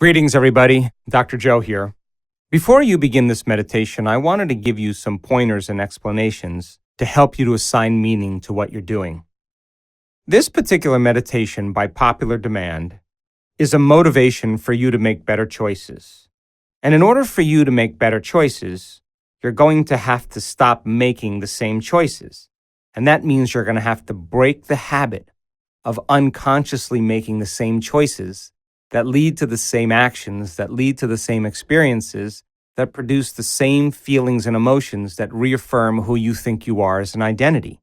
Greetings, everybody. Dr. Joe here. Before you begin this meditation, I wanted to give you some pointers and explanations to help you to assign meaning to what you're doing. This particular meditation, by popular demand, is a motivation for you to make better choices. And in order for you to make better choices, you're going to have to stop making the same choices. And that means you're going to have to break the habit of unconsciously making the same choices that lead to the same actions, that lead to the same experiences, that produce the same feelings and emotions that reaffirm who you think you are as an identity.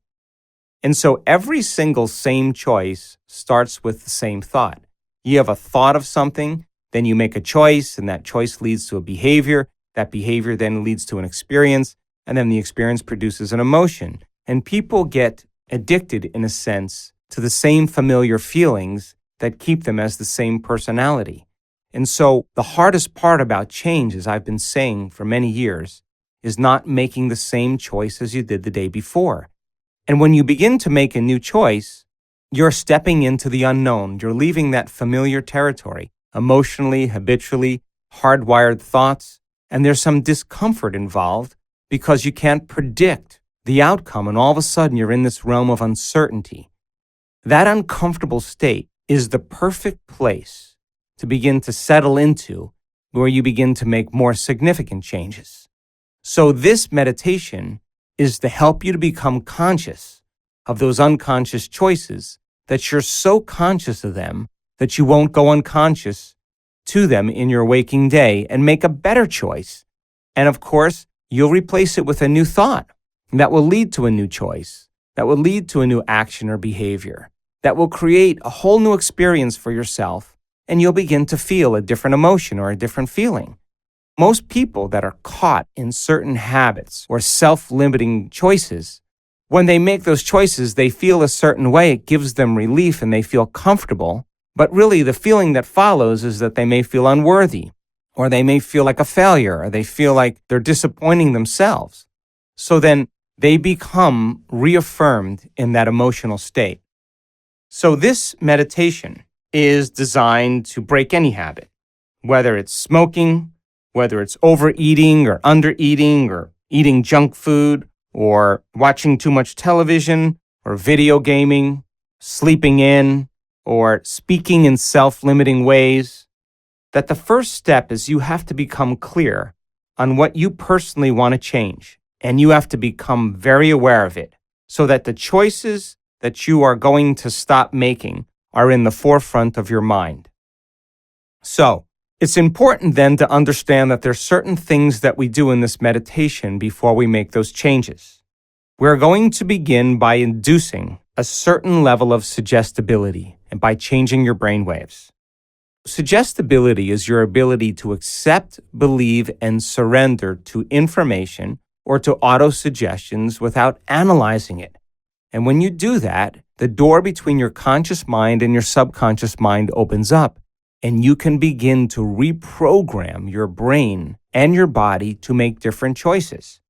And so every single same choice starts with the same thought. You have a thought of something, then you make a choice, and that choice leads to a behavior. That behavior then leads to an experience, and then the experience produces an emotion. And people get addicted, in a sense, to the same familiar feelings that keep them as the same personality. And so the hardest part about change, as I've been saying for many years, is not making the same choice as you did the day before. And when you begin to make a new choice, you're stepping into the unknown. You're leaving that familiar territory, emotionally, habitually, hardwired thoughts, and there's some discomfort involved because you can't predict the outcome, and all of a sudden you're in this realm of uncertainty. That uncomfortable state is the perfect place to begin to settle into, where you begin to make more significant changes. So this meditation is to help you to become conscious of those unconscious choices, that you're so conscious of them that you won't go unconscious to them in your waking day and make a better choice. And of course, you'll replace it with a new thought that will lead to a new choice, that will lead to a new action or behavior, that will create a whole new experience for yourself, and you'll begin to feel a different emotion or a different feeling. Most people that are caught in certain habits or self-limiting choices, when they make those choices, they feel a certain way. It gives them relief and they feel comfortable. But really, the feeling that follows is that they may feel unworthy, or they may feel like a failure, or they feel like they're disappointing themselves. So then they become reaffirmed in that emotional state. So this meditation is designed to break any habit, whether it's smoking, whether it's overeating or undereating, or eating junk food, or watching too much television, or video gaming, sleeping in, or speaking in self-limiting ways. That the first step is you have to become clear on what you personally want to change, and you have to become very aware of it, so that the choices that you are going to stop making are in the forefront of your mind. So, it's important then to understand that there's certain things that we do in this meditation before we make those changes. We're going to begin by inducing a certain level of suggestibility and by changing your brain waves. Suggestibility is your ability to accept, believe, and surrender to information or to auto-suggestions without analyzing it. And when you do that, the door between your conscious mind and your subconscious mind opens up, and you can begin to reprogram your brain and your body to make different choices.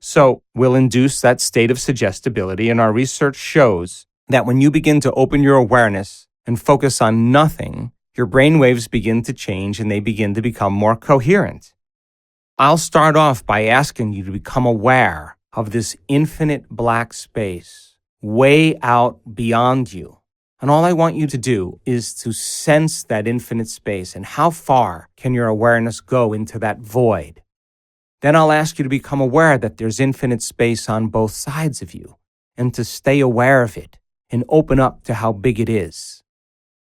So we'll induce that state of suggestibility, and our research shows that when you begin to open your awareness and focus on nothing, your brain waves begin to change and they begin to become more coherent. I'll start off by asking you to become aware of this infinite black space way out beyond you. And all I want you to do is to sense that infinite space, and how far can your awareness go into that void. Then I'll ask you to become aware that there's infinite space on both sides of you, and to stay aware of it and open up to how big it is.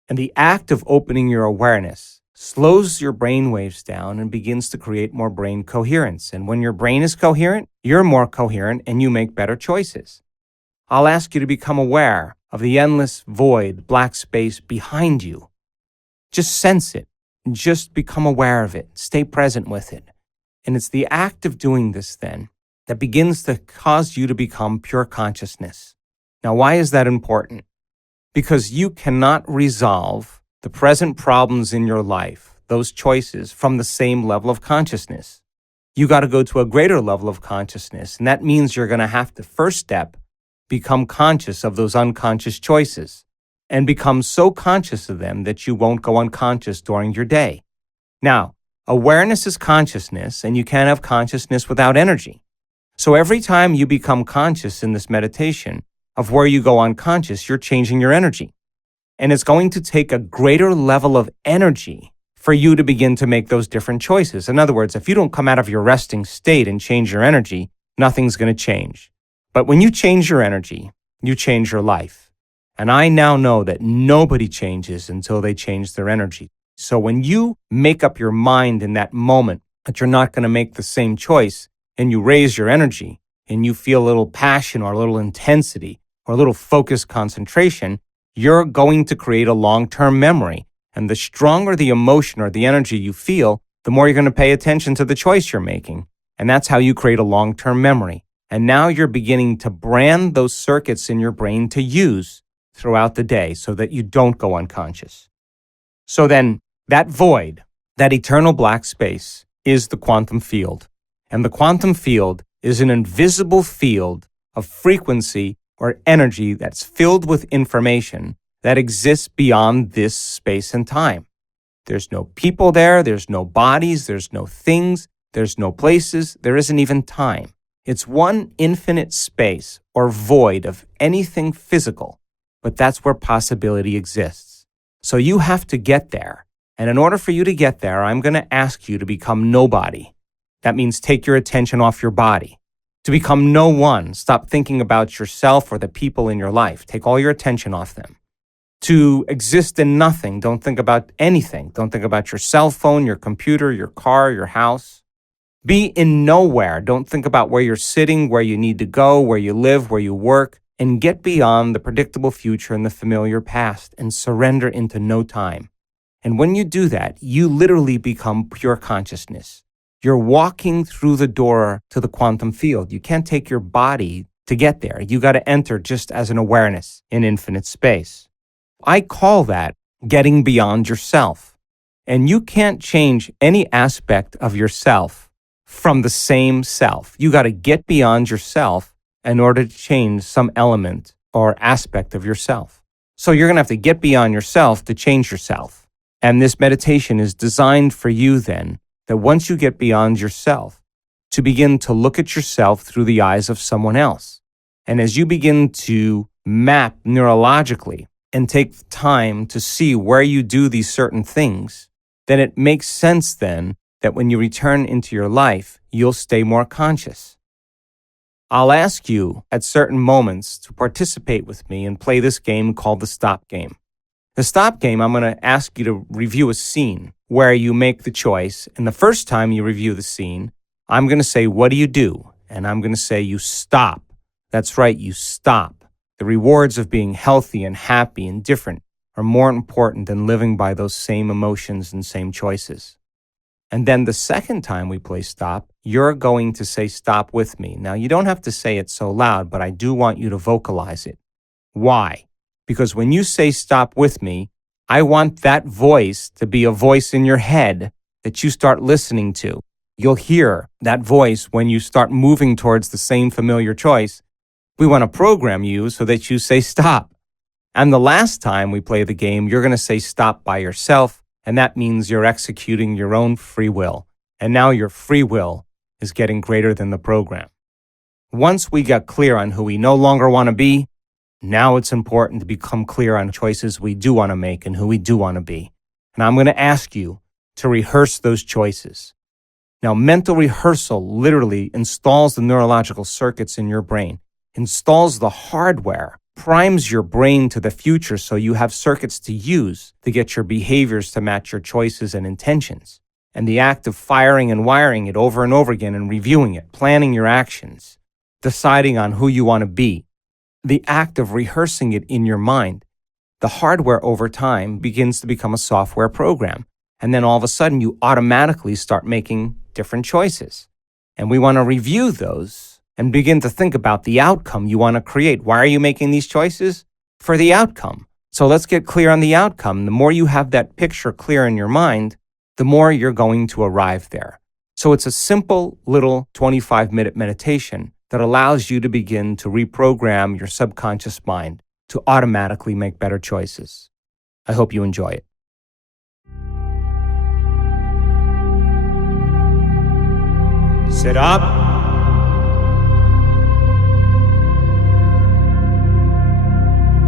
And the act of opening your awareness slows your brain waves down and begins to create more brain coherence. And when your brain is coherent, you're more coherent and you make better choices. I'll ask you to become aware of the endless void, black space behind you. Just sense it. Just become aware of it. Stay present with it. And it's the act of doing this then that begins to cause you to become pure consciousness. Now, why is that important? Because you cannot resolve the present problems in your life, those choices, from the same level of consciousness. You got to go to a greater level of consciousness, and that means you're going to have to, first step, become conscious of those unconscious choices and become so conscious of them that you won't go unconscious during your day. Now, awareness is consciousness, and you can't have consciousness without energy. So every time you become conscious in this meditation of where you go unconscious, you're changing your energy. And it's going to take a greater level of energy for you to begin to make those different choices. In other words, if you don't come out of your resting state and change your energy, nothing's going to change. But when you change your energy, you change your life. And I now know that nobody changes until they change their energy. So when you make up your mind in that moment that you're not going to make the same choice, and you raise your energy, and you feel a little passion or a little intensity or a little focused concentration, you're going to create a long-term memory. And the stronger the emotion or the energy you feel, the more you're going to pay attention to the choice you're making. And that's how you create a long-term memory. And now you're beginning to brand those circuits in your brain to use throughout the day so that you don't go unconscious. So then that void, that eternal black space, is the quantum field. And the quantum field is an invisible field of frequency or energy that's filled with information that exists beyond this space and time. There's no people there, there's no bodies, there's no things, there's no places, there isn't even time. It's one infinite space or void of anything physical, but that's where possibility exists. So you have to get there. And in order for you to get there, I'm going to ask you to become nobody. That means take your attention off your body. To become no one, stop thinking about yourself or the people in your life. Take all your attention off them. To exist in nothing, don't think about anything. Don't think about your cell phone, your computer, your car, your house. Be in nowhere. Don't think about where you're sitting, where you need to go, where you live, where you work, and get beyond the predictable future and the familiar past and surrender into no time. And when you do that, you literally become pure consciousness. You're walking through the door to the quantum field. You can't take your body to get there. You got to enter just as an awareness in infinite space. I call that getting beyond yourself. And you can't change any aspect of yourself from the same self. You got to get beyond yourself in order to change some element or aspect of yourself. So you're going to have to get beyond yourself to change yourself. And this meditation is designed for you then, that once you get beyond yourself, to begin to look at yourself through the eyes of someone else. And as you begin to map neurologically and take the time to see where you do these certain things, then it makes sense then that when you return into your life, you'll stay more conscious. I'll ask you at certain moments to participate with me and play this game called the stop game. The stop game, I'm going to ask you to review a scene where you make the choice. And the first time you review the scene, I'm going to say, what do you do? And I'm going to say, you stop. That's right, you stop. The rewards of being healthy and happy and different are more important than living by those same emotions and same choices. And then the second time we play stop, you're going to say stop with me. Now, you don't have to say it so loud, but I do want you to vocalize it. Why? Because when you say stop with me, I want that voice to be a voice in your head that you start listening to. You'll hear that voice when you start moving towards the same familiar choice. We want to program you so that you say stop. And the last time we play the game, you're going to say stop by yourself, and that means you're executing your own free will. And now your free will is getting greater than the program. Once we got clear on who we no longer want to be, now it's important to become clear on choices we do want to make and who we do want to be. And I'm going to ask you to rehearse those choices. Now, mental rehearsal literally installs the neurological circuits in your brain, installs the hardware, primes your brain to the future so you have circuits to use to get your behaviors to match your choices and intentions. And the act of firing and wiring it over and over again and reviewing it, planning your actions, deciding on who you want to be, the act of rehearsing it in your mind, the hardware over time begins to become a software program. And then all of a sudden you automatically start making different choices. And we want to review those and begin to think about the outcome you want to create. Why are you making these choices? For the outcome. So let's get clear on the outcome. The more you have that picture clear in your mind, the more you're going to arrive there. So it's a simple little 25-minute meditation that allows you to begin to reprogram your subconscious mind to automatically make better choices. I hope you enjoy it. Sit up.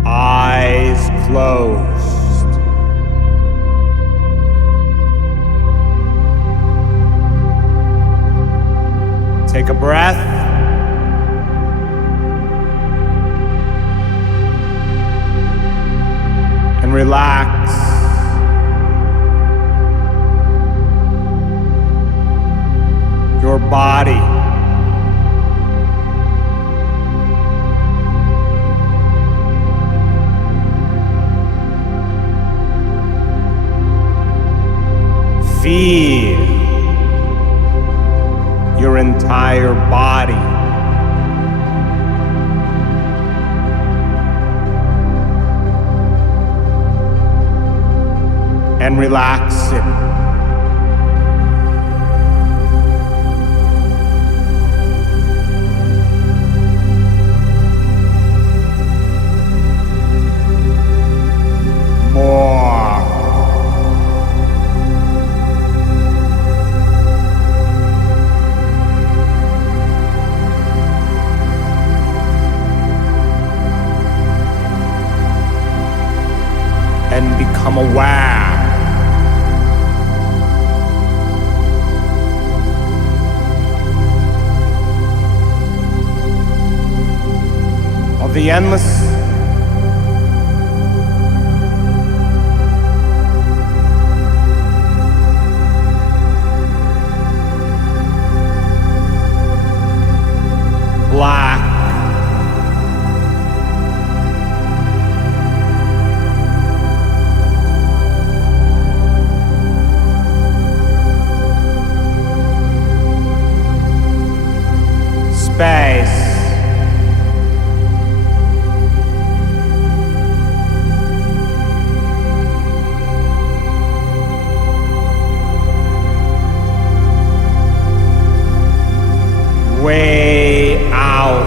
Eyes closed. Take a breath. And relax. Your body. Feel your entire body. And relax it. More. And become aware of the endless black space way out.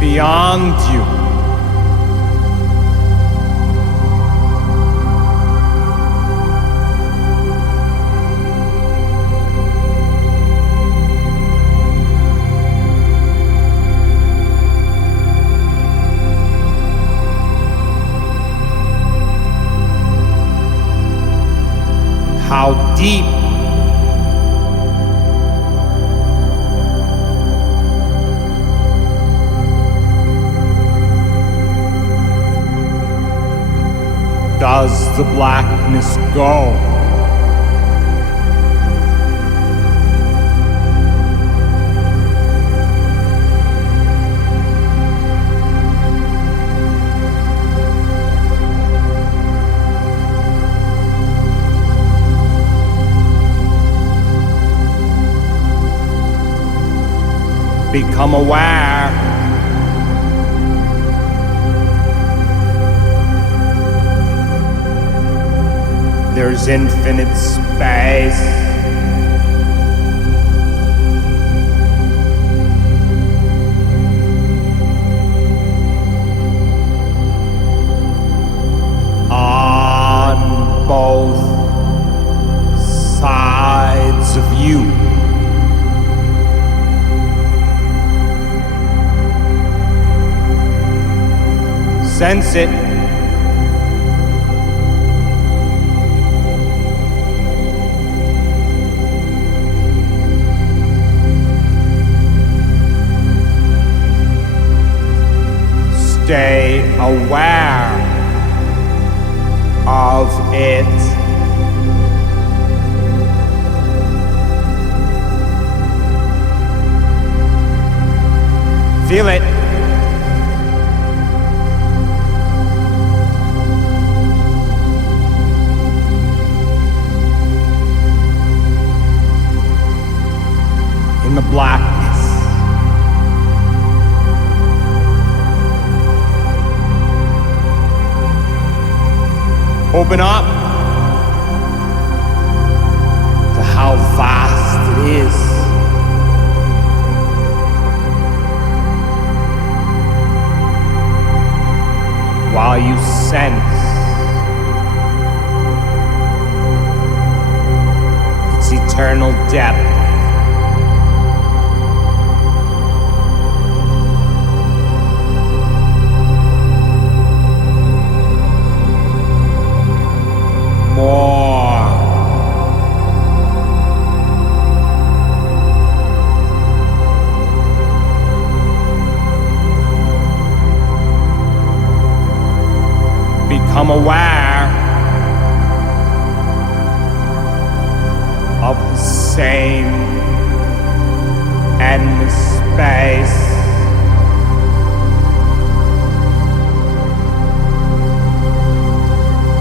Beyond you. How deep does the blackness go? Become aware there's infinite space. On both sides of you. Sense it. Stay aware of it. Feel it. In the blackness. Open up to how vast it is. eternal depth. More. Become aware of the same endless space.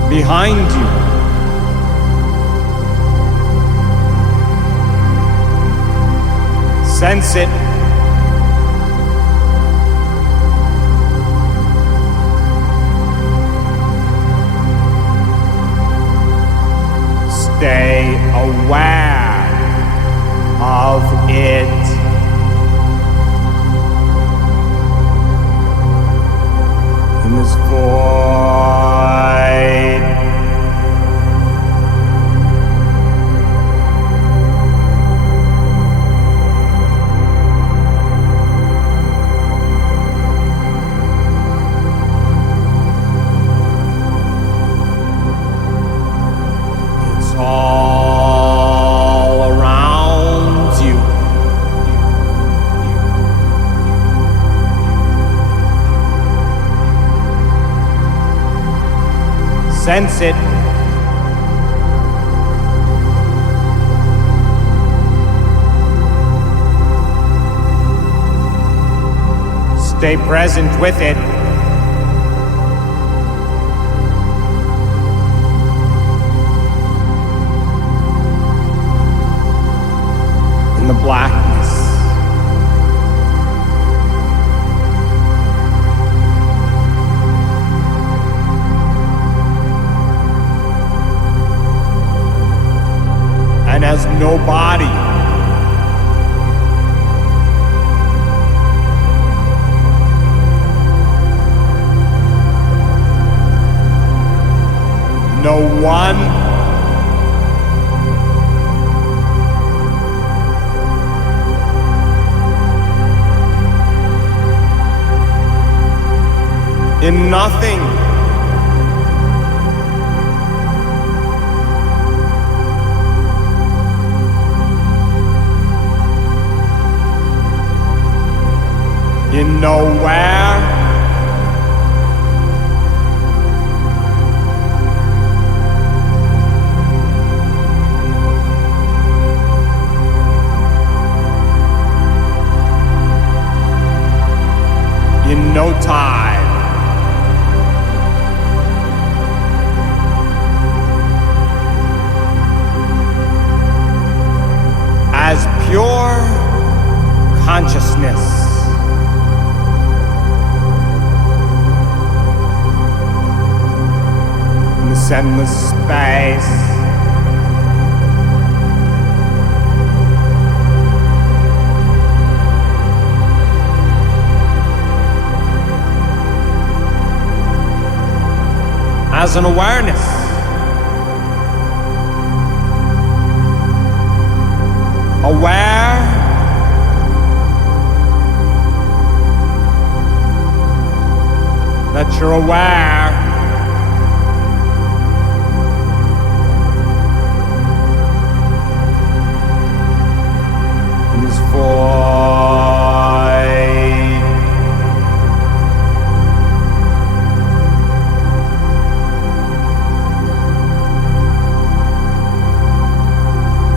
Behind you. Sense it. Stay aware of it. In this void. All around you. Sense it. Stay present with it. In the blackness. And as no body. No one. In nothing. In nowhere. In no time. As pure consciousness. In this endless space. As an awareness. Aware that you're aware in this void.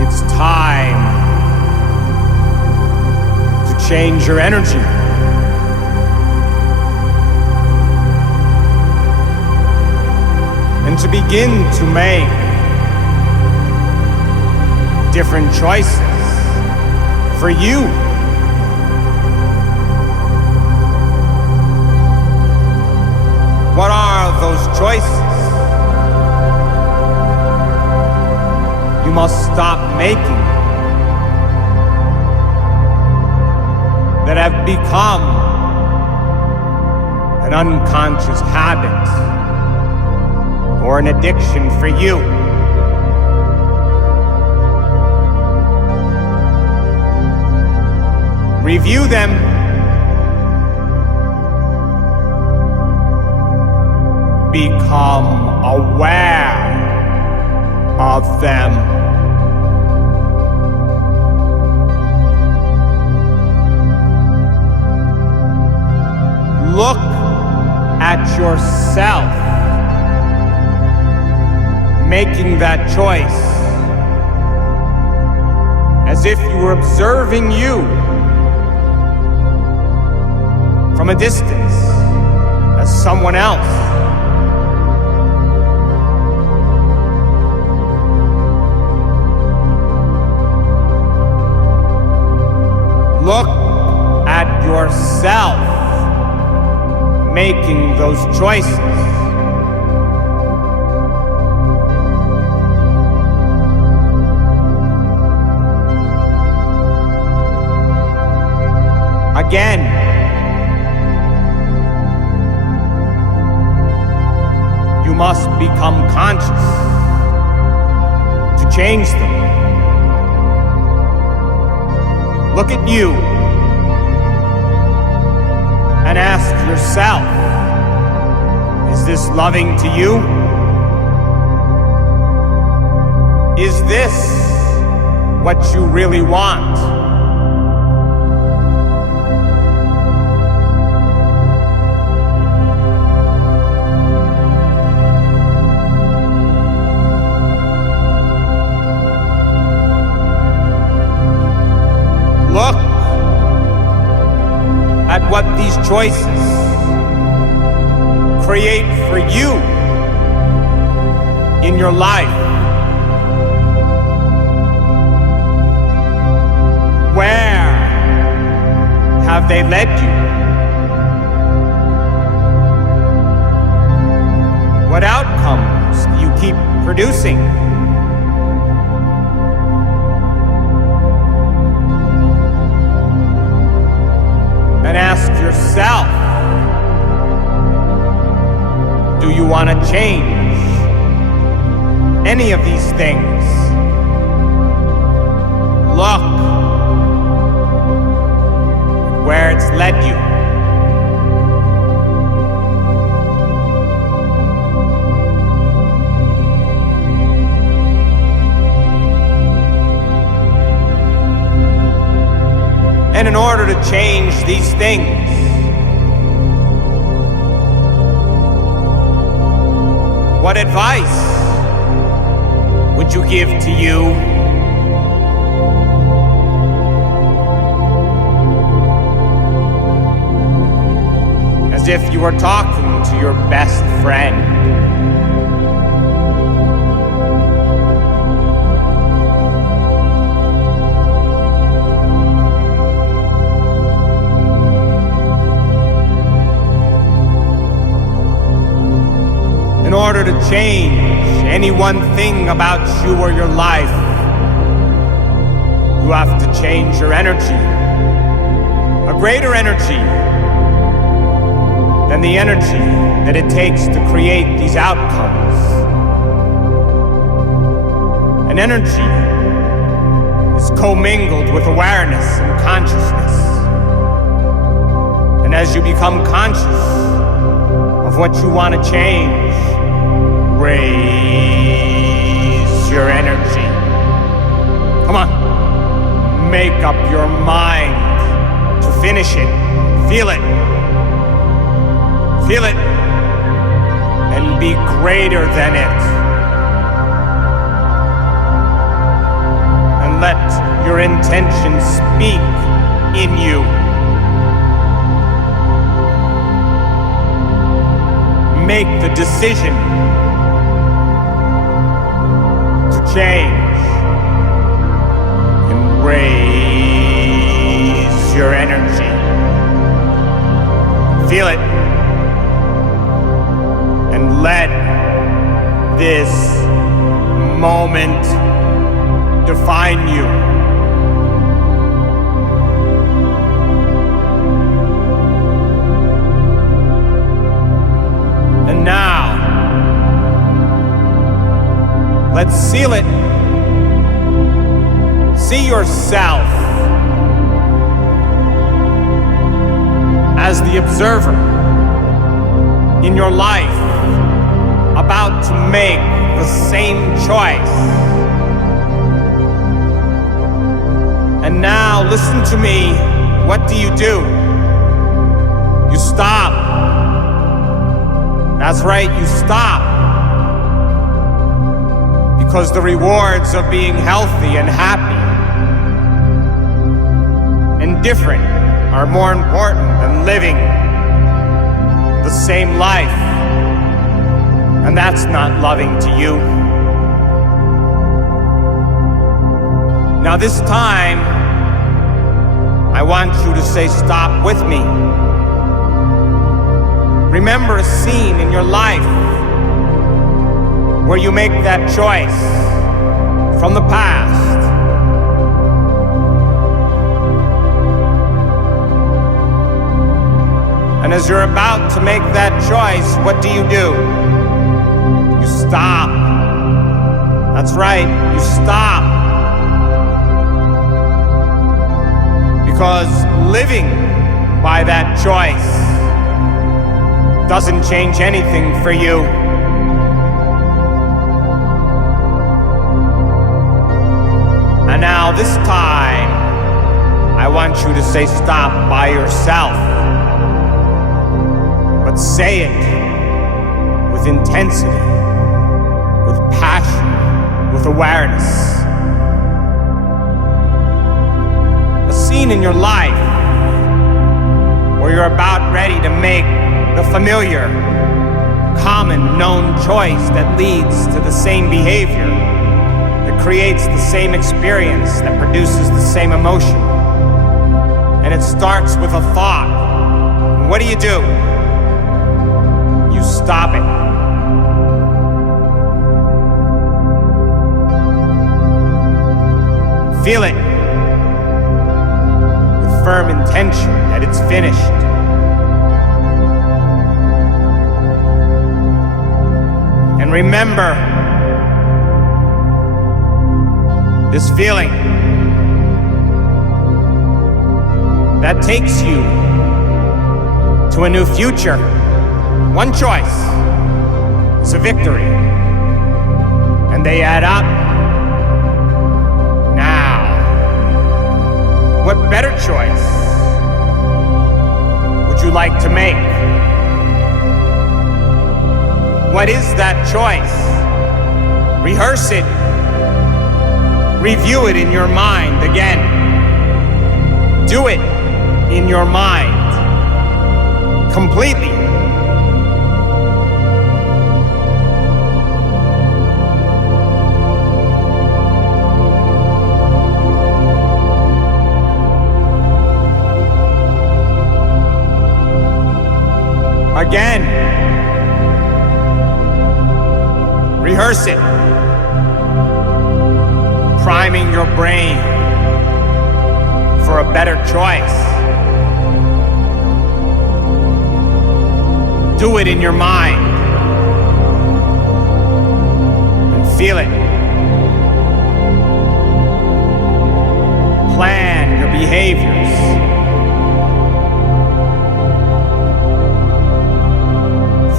It's time to change your energy. And to begin to make different choices for you. What are those choices you must stop making that have become an unconscious habit or an addiction for you? Review them. Become aware of them. Look at yourself making that choice as if you were observing you from a distance as someone else. Look at yourself making those choices. Again, you must become conscious to change them. Look at you and ask yourself, is this loving to you? Is this what you really want? Look at what these choices create for you in your life. Where have they led you? What outcomes do you keep producing? And ask yourself, do you want to change any of these things? Look where it's led you. And in order to change these things, what advice would you give to you? As if you were talking to your best friend. In order to change any one thing about you or your life, you have to change your energy. A greater energy than the energy that it takes to create these outcomes. An energy is commingled with awareness and consciousness. And as you become conscious of what you want to change, raise your energy. Come on, make up your mind to finish it. Feel it. Feel it. And be greater than it. And let your intention speak in you. Make the decision to change and raise your energy. Feel it. And let this moment define you. And now, let's seal it. See yourself as the observer in your life about to make the same choice. And now listen to me. What do? You stop. That's right, you stop. Because the rewards of being healthy and happy and different are more important than living the same life. And that's not loving to you. Now this time, I want you to say stop with me. Remember a scene in your life where you make that choice from the past. And as you're about to make that choice, what do? You stop. That's right, you stop. Because living by that choice doesn't change anything for you. And now this time, I want you to say stop by yourself. But say it with intensity, with passion, with awareness. A scene in your life where you're about ready to make the familiar, common, known choice that leads to the same behavior, that creates the same experience, that produces the same emotion. And it starts with a thought. And what do? You stop it. Feel it with firm intention that it's finished. And remember this feeling that takes you to a new future. One choice is a victory, and they add up. Now, what better choice would you like to make? What is that choice? Rehearse it. Review it in your mind again. Do it in your mind completely. Again. Rehearse it. Priming your brain for a better choice. Do it in your mind and feel it. Plan your behaviors.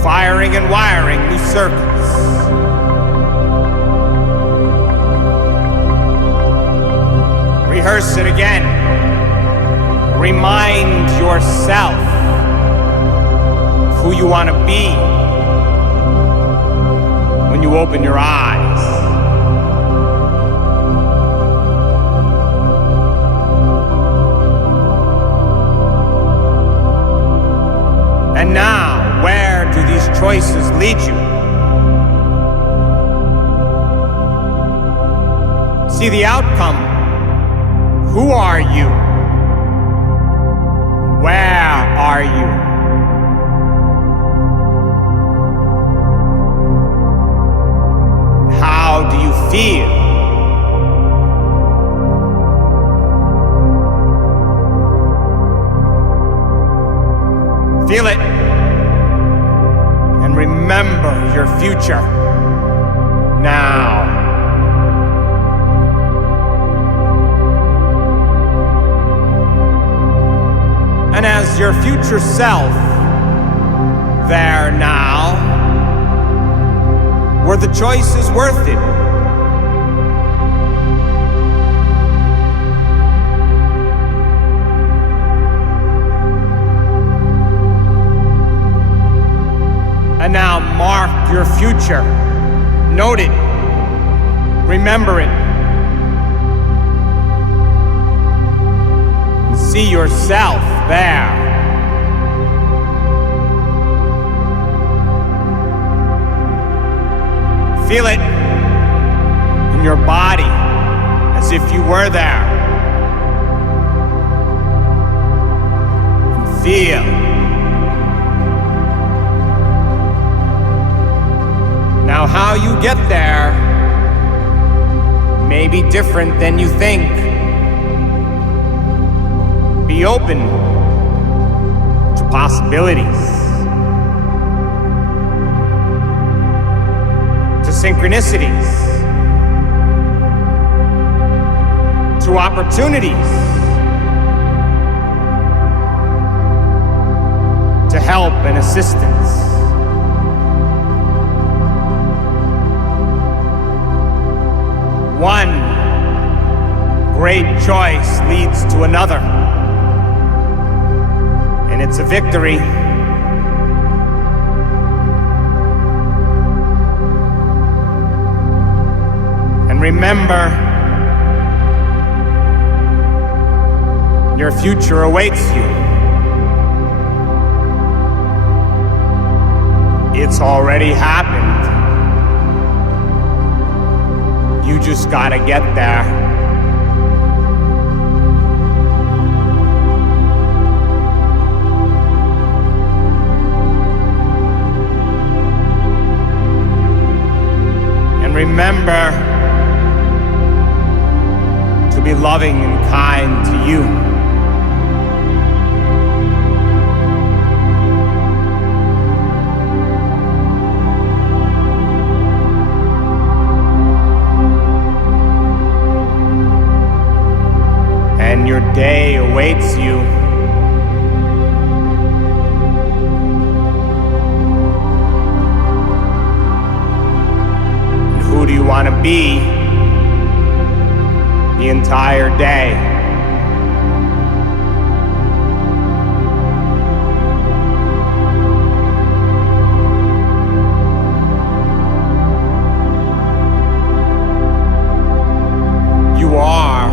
Firing and wiring new circuits. Rehearse it again. Remind yourself of who you want to be when you open your eyes. And now, where do these choices lead you? See the outcome. Who are you? Where are you? How do you feel? Feel it and remember your future now. And as as your future self there now, were the choices worth it? And now mark your future. Note it. Remember it. And see yourself there. Feel it in your body as if you were there. And feel. Now, how you get there may be different than you think. Be open to possibilities, to synchronicities, to opportunities, to help and assistance. One great choice leads to another, and it's a victory. And remember, your future awaits you. It's already happened. You just gotta get there. And remember to be loving and kind to you. And your day awaits you. And who do you want to be the entire day? You are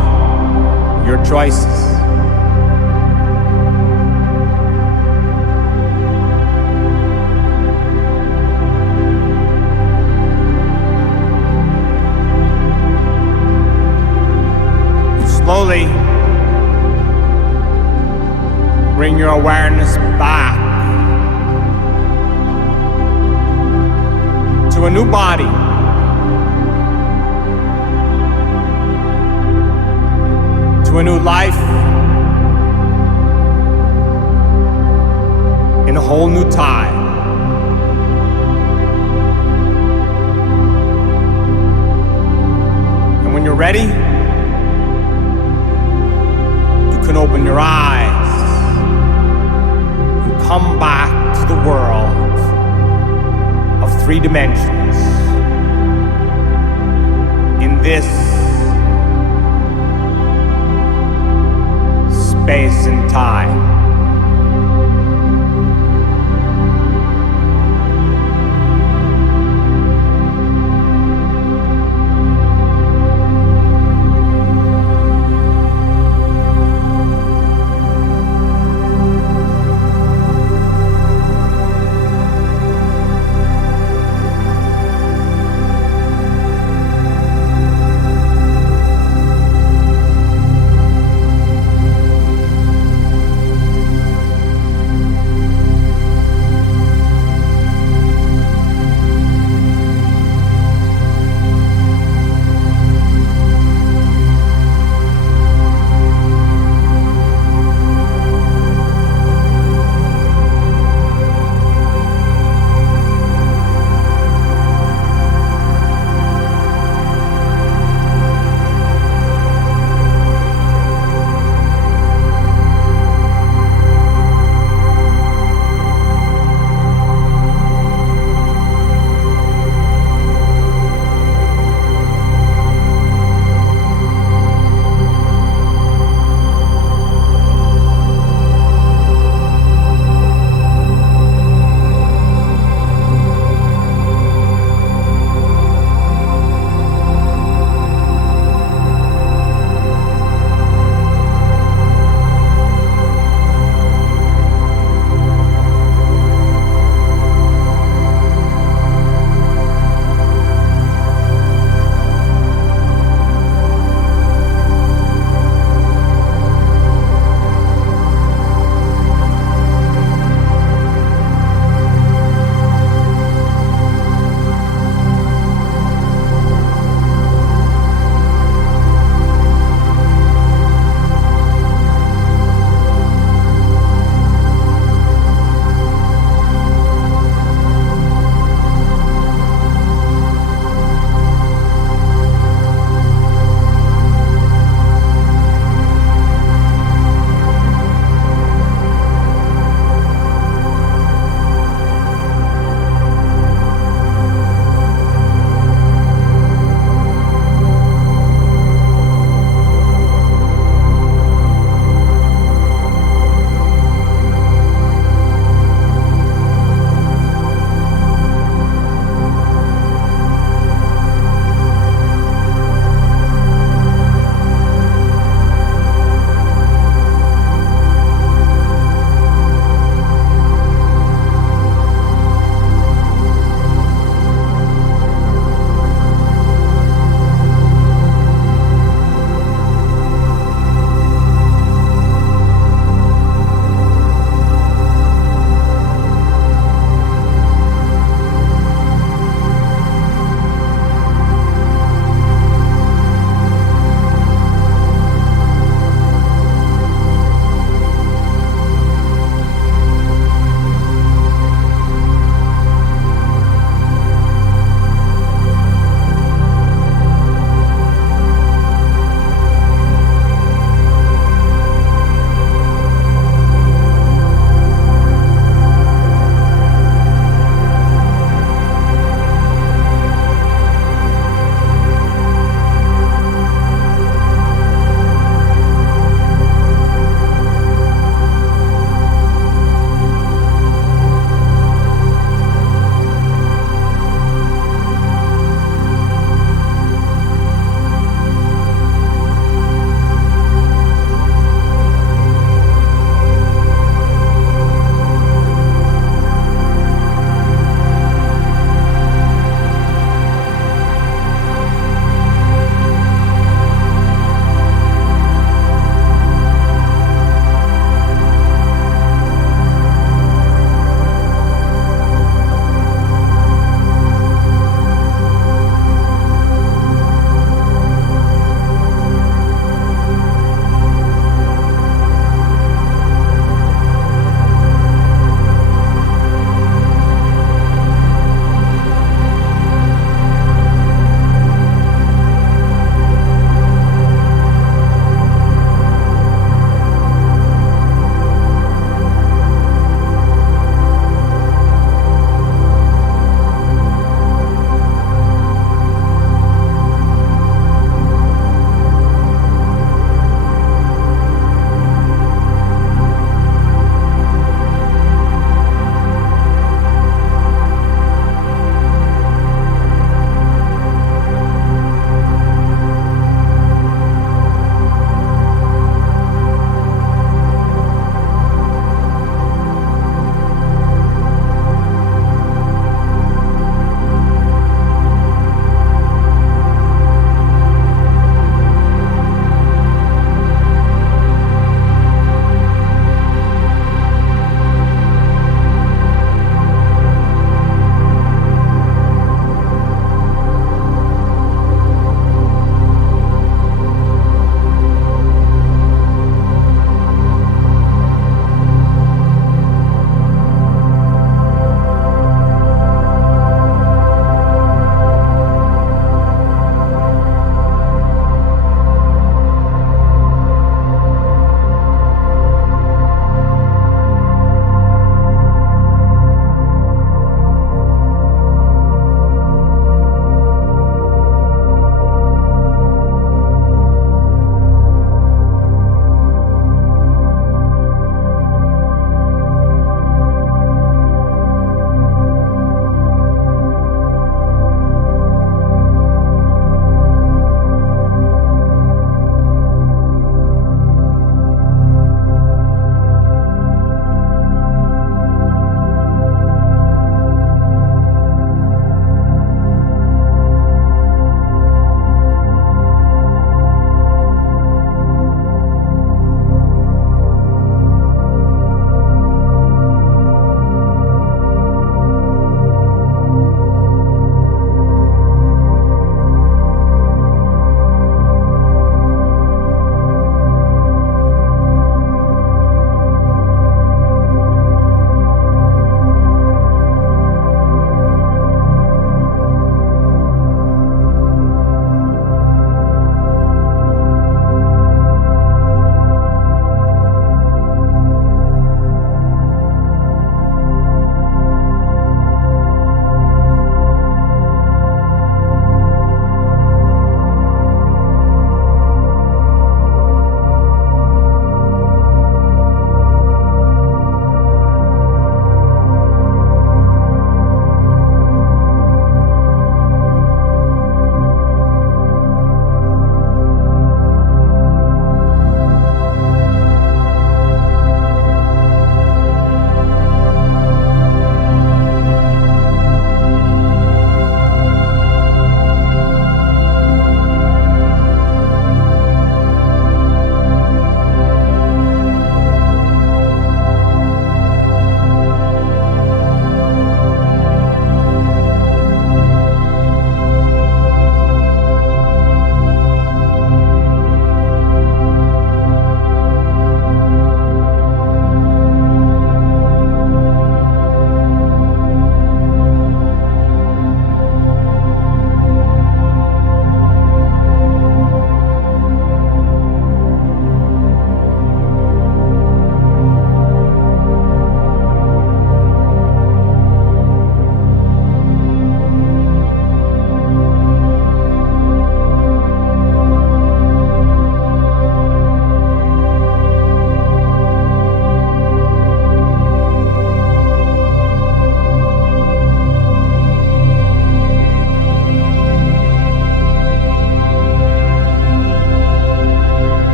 your choices. Slowly bring your awareness back to a new body. To a new life in a whole new time. And when you're ready, you can open your eyes and come back to the world of 3 dimensions. In this space and time.